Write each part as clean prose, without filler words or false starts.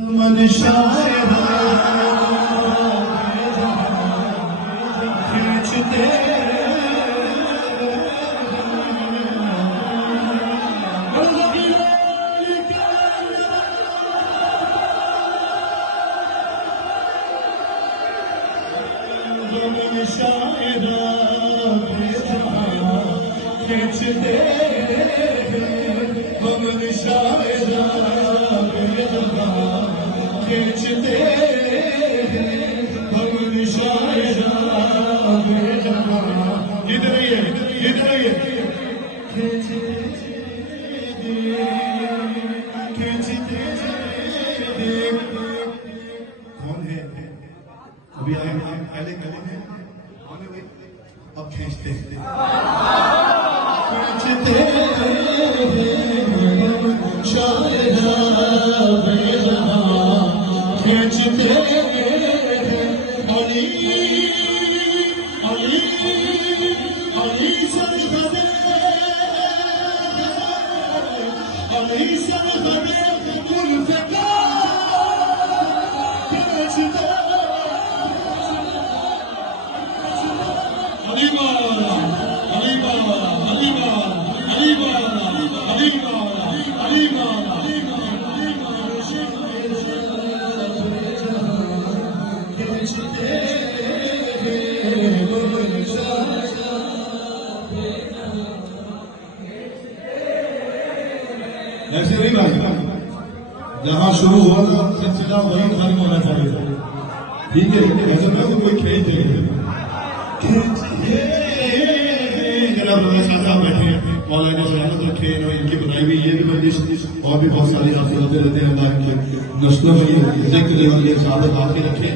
من شاعر کھینچتے من شاعر کھینچتے من شاعر کھینچتے ہم شاعر ادھر آئیے ادھر آئیے کون ہے ابھی آئے پہلے کون ہے اب کھینچتے ایسے نہیں بھائی جہاں شروع ہوا تھا سلسلہ وہی ختم ہونا چاہیے ٹھیک ہے ایسے میں کوئی کھینچ جناب اللہ صاحب بیٹھے ہیں مولانا سلامت رکھے ان کی بنائی ہوئی یہ بھی مجلس اور بھی بہت ساری آپ ہوتے رہتے ہیں اللہ کے نسلوں میں ذکر یہ سعادت آپ کے رکھے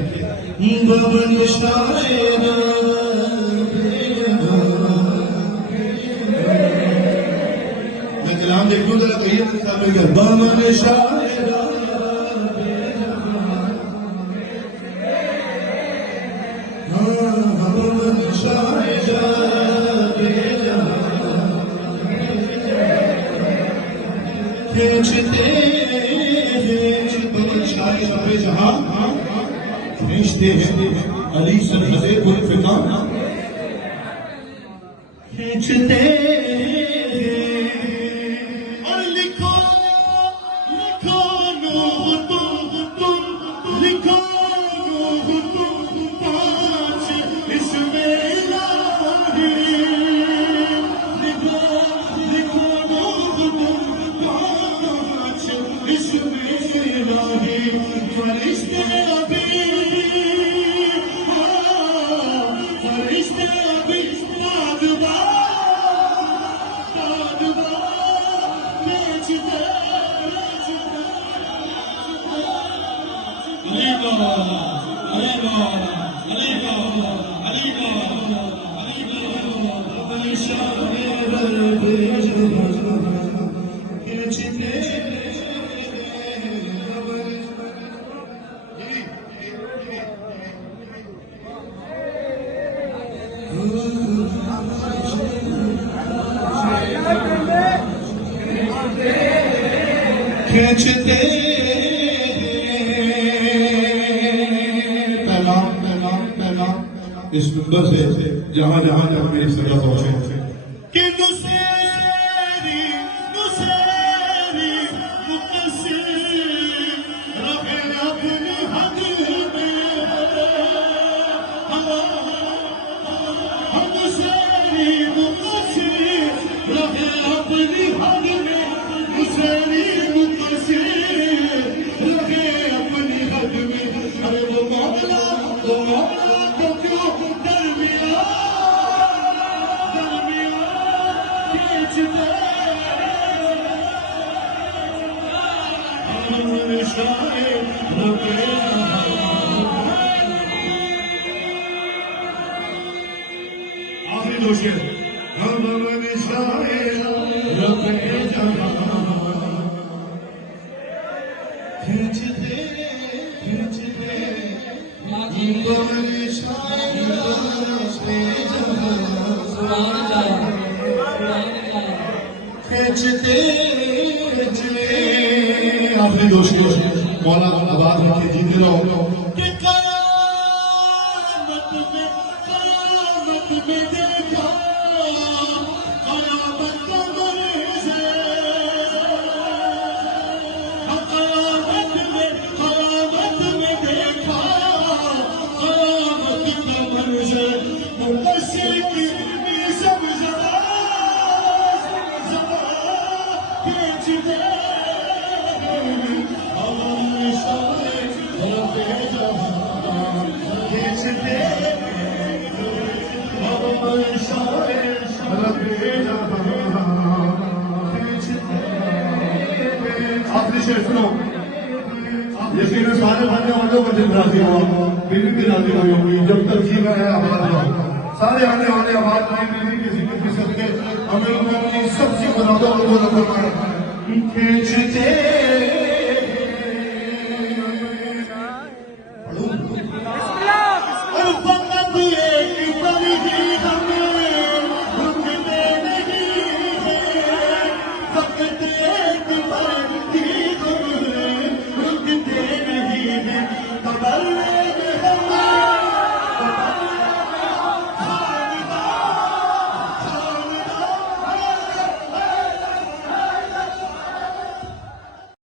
میں کلام دیکھ لوں ذرا کہیے بمن شاعر کھینچتے جہاں کھینچتے ہیں علی سرحد الفقا کھینچتے اور لکھو لکھو نوح تم لکھو نوح تم پانچ اس میں الہی لکھو لکھو نوح تم پانچ اس میں الہی فرشتے ابھی فرشتے ابھی کھینچتے پہلا اس نمبر سے جہاں جہاں تک میری سزا پہنچے کہ نصیری مقصر رکھے اپنی حد میں ہم نصیری مقصر رکھے اپنی حد میں نصیری رکھے اپنی حد میں ارے وہ معاملہ تو کیوں درمیان کھینچتے من شاعر رکھے آخری دو شعر من شاعر رکھے کھینچتے من شاعر کھینچتے آخری دوست مولا آباد رکھے جیتے رہو کہ قیامت میں دیکھا قیامت کا منظر قیامت میں دیکھا قیامت کا منظر مبشر کی سب زبان کھینچتے آخری شعر سنو یقین سارے بننے والوں کو دل راضی ہوا بیوی بھی راضی ہوئی ہوگی جب تک جینا ہے آباد رہو سارے آنے والے آباد نہیں ملتی کسی کے قسم کے ہمیں اپنی سب سے بناتا اور وہ کھینچتے